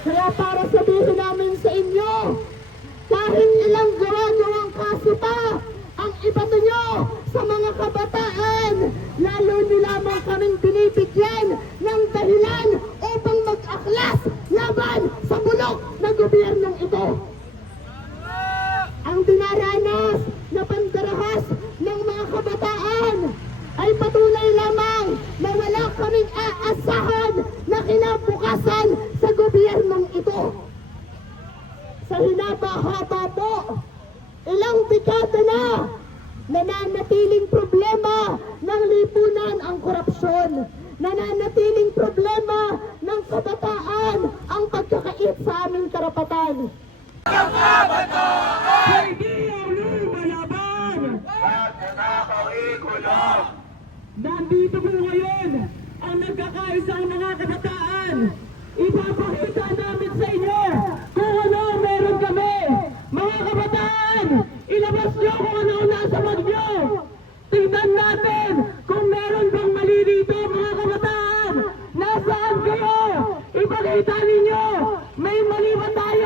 Kaya para sabihin namin sa inyo, kahit ilang gawa-gawang kaso pa ang ibato nyo sa mga kabataan, lalo nyo lamang kaming binibigyan ng dahilan upang mag-aklas laban sa bulok na gobyernong ito. Ang dinaranas na pandarahas ng mga kabataan ay patunay lamang na wala kaming aasahan na kinabukasan sa gobyernong ito. Sa hinaba-haba po, ilang dekada na nananatiling problema ng lipunan ang korupsyon. Nananatiling problema ng kabataan ang pagkakait sa aming karapatan. Ang kabataan! Hindi lumalaban! At nakakaigulo! Nandito po ngayon ang nagkakaisang mga kabataan. Ipapakita namin sa inyo kung ano meron kami. Mga kabataan, ilabas nyo kung ano nasa mag nyo. Tingnan natin kung meron bang mali dito, mga kabataan. Nasaan kayo? Ipakita ninyo, may mali ba tayo?